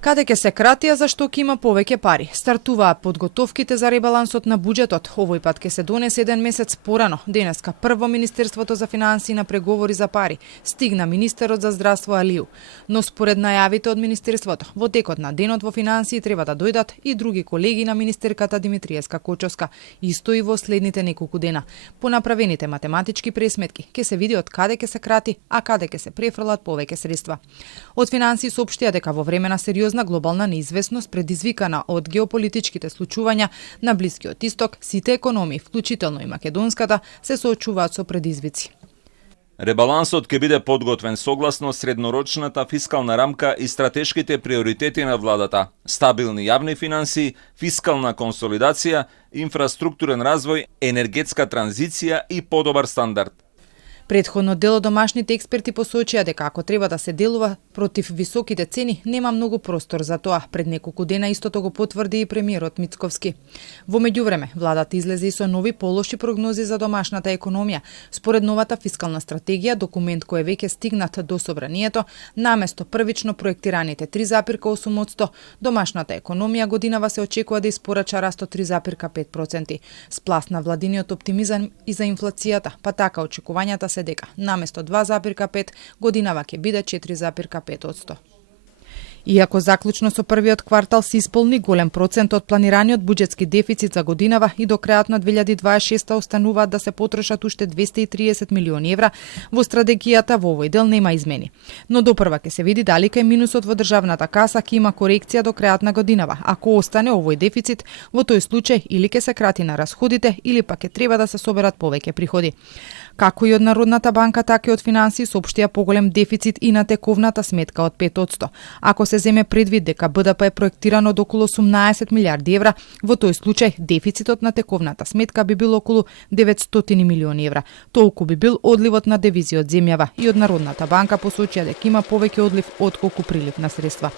Каде ќе се крати, а зашто ќе има повеќе пари? Стартуваат подготовките за ребалансот на буџетот. Овој пат ќе се донесе еден месец порано. Денеска прво Министерството за финансии на преговори за пари. Стигна министерот за здравство Алију. Но според најавите од Министерството, во текот на денот во финансии треба да дојдат и други колеги на министерката Димитриевска Кочовска. Исто и во следните неколку дена. По направените математички пресметки, ќе се види од каде ќе се крати, а каде ќе се префрлат повеќе средства. Од финансии соопштија дека во време на сериозна глобална неизвестност предизвикана од геополитичките случувања на Блискиот Исток, сите економии, вклучително и македонската, се соочуваат со предизвици. Ребалансот ќе биде подготвен согласно среднорочната фискална рамка и стратешките приоритети на владата: стабилни јавни финансии, фискална консолидација, инфраструктурен развој, енергетска транзиција и подобар стандард. Претходно дел од домашните експерти посочија дека ако треба да се делува против високите цени, нема многу простор за тоа. Пред неколку дена истото го потврди и премиерот Мицковски. Во меѓувреме, владата излезе и со нови полоши прогнози за домашната економија. Според новата фискална стратегија, документ кој е веќе стигнат до собранието, наместо првично проектираните 3,8%, домашната економија годинава се очекува да испорача раст од 3,5%. Спласна владиниот оптимизам и за инфлацијата, па така очекувањата се дека наместо 2,5 годинава ќе биде 4,5%. Иако заклучно со првиот квартал се исполни голем процент од планираниот буџетски дефицит за годинава и до крајот на 2026 остануваат да се потрошат уште 230 милиони евра, во стратегијата во овој дел нема измени. Но допрва ќе се види дали кај минусот во државната каса ќе има корекција до крајот на годинава. Ако остане овој дефицит, во тој случај или ќе се крати на расходите, или пак ќе треба да се соберат повеќе приходи. Како и од Народната банка, така и од финансии соопштија поголем дефицит и на тековната сметка од 5%. Ако се земе предвид дека БДП е проектирано од околу 18 милиарди евра, во тој случај дефицитот на тековната сметка би бил околу 900 милиони евра. Толку би бил одливот на девизи од земјава и од Народната банка посочија дека има повеќе одлив отколку прилив на средства.